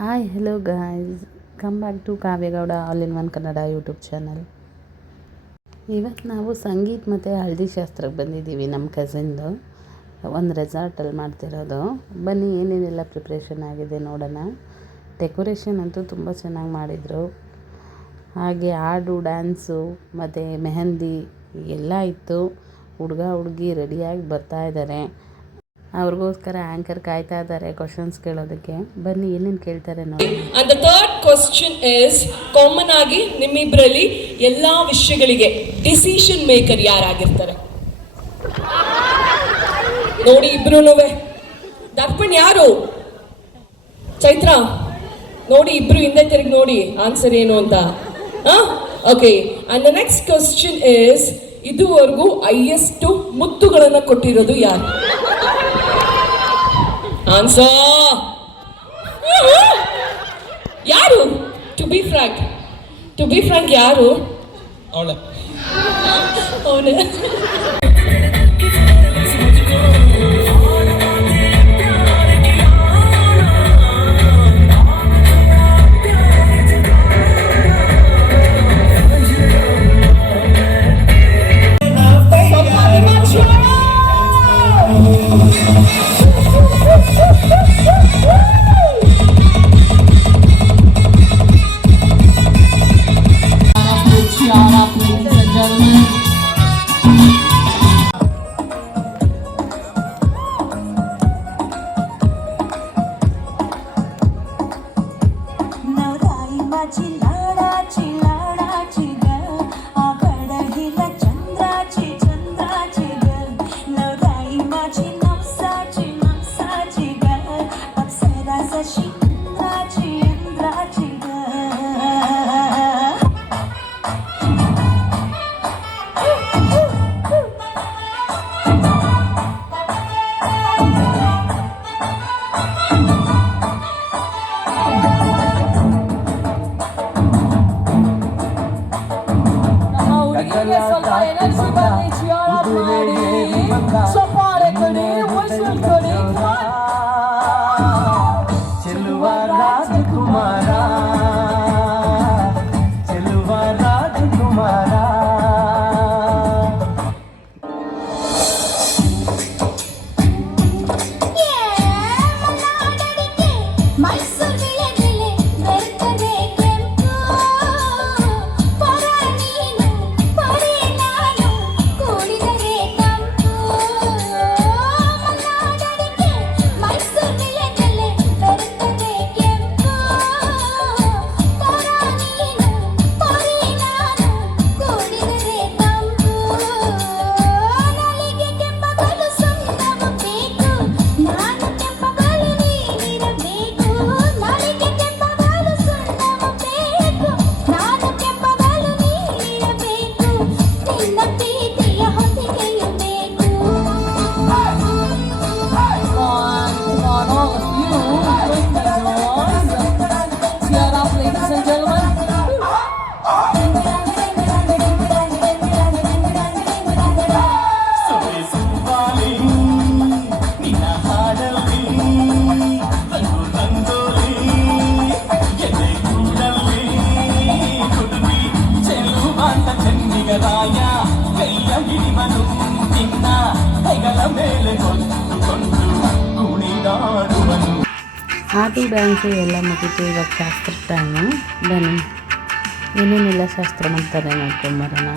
Hi hello guys, come back to Kavya Gowda all in one Kannada YouTube channel. ಇವತ್ತು ನಾವು ಸಂಗೀತ್ ಮತ್ತು ಹಳದಿ ಶಾಸ್ತ್ರಕ್ಕೆ ಬಂದಿದ್ದೀವಿ. ನಮ್ಮ ಕಸಿನ್ದು ಒಂದು ರೆಸಾರ್ಟಲ್ಲಿ ಮಾಡ್ತಿರೋದು. ಬನ್ನಿ ಏನೇನೆಲ್ಲ ಪ್ರಿಪ್ರೇಷನ್ ಆಗಿದೆ ನೋಡೋಣ. ಡೆಕೋರೇಷನ್ ಅಂತೂ ತುಂಬ ಚೆನ್ನಾಗಿ ಮಾಡಿದರು. ಹಾಗೆ ಹಾಡು, ಡ್ಯಾನ್ಸು ಮತ್ತು ಮೆಹಂದಿ ಎಲ್ಲ ಇತ್ತು. ಹುಡುಗ ಹುಡುಗಿ ರೆಡಿಯಾಗಿ ಬರ್ತಾ ಇದ್ದಾರೆ. ಅವ್ರಿಗೋಸ್ಕರ ಆ್ಯಂಕರ್ ಕಾಯ್ತಾ ಇದ್ದಾರೆ ಕ್ವಶನ್ಸ್ ಕೇಳೋದಕ್ಕೆ. ಬನ್ನಿ ಏನೇನು ಕೇಳ್ತಾರೆ ನೋಡಿ. And the third question is, common ಆಗಿ ನಿಮ್ಮಿಬ್ಬರಲ್ಲಿ ಎಲ್ಲಾ ವಿಷಯಗಳಿಗೆ ಡಿಸಿಷನ್ ಮೇಕರ್ ಯಾರಾಗಿರ್ತಾರೆ? ನೋಡಿ ಇಬ್ರುನುವೆ. ದರ್ಪಣ್ ಯಾರು? ಚೈತ್ರ ನೋಡಿ, ಇಬ್ರು ಹಿಂದೆ ತಿರುಗಿ ನೋಡಿ ಆನ್ಸರ್ ಏನು ಅಂತ. Okay, and the next question is, ಇದುವರೆಗೂ ಹೈಯೆಸ್ಟ್ ಮುತ್ತುಗಳನ್ನ ಕೊಟ್ಟಿರೋದು ಯಾರು? ಆನ್ಸರ್ ಯಾರು? ಟು ಬಿ ಫ್ರಾಂಕ್ ಯಾರು? ಅವಳೆ. ಹಾಡು, ಡ್ಯಾನ್ಸು ಎಲ್ಲ ಮುಗಿತು. ಇವಾಗ ಶಾಸ್ತ್ರ ಟೈಮು. ಬನ್ನಿ ಏನೇನೆಲ್ಲ ಶಾಸ್ತ್ರ ಮಾಡ್ತಾರೆ ನೋಡ್ಕೊಂಬರೋಣ.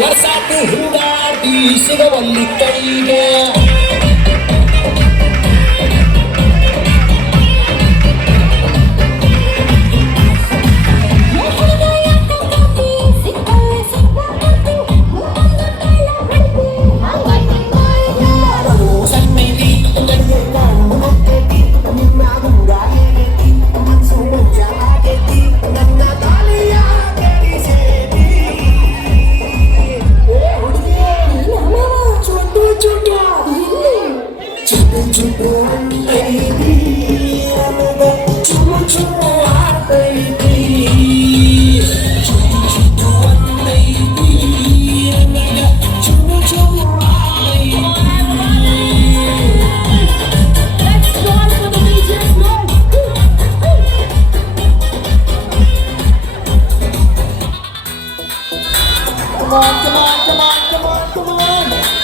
ವರ್ಷಾತು ಹುಡುಗಾಟಿ ಸಿಗವಲ್ಲಿ ಕೈಗೆ Come on, come on, come on, come on, come on.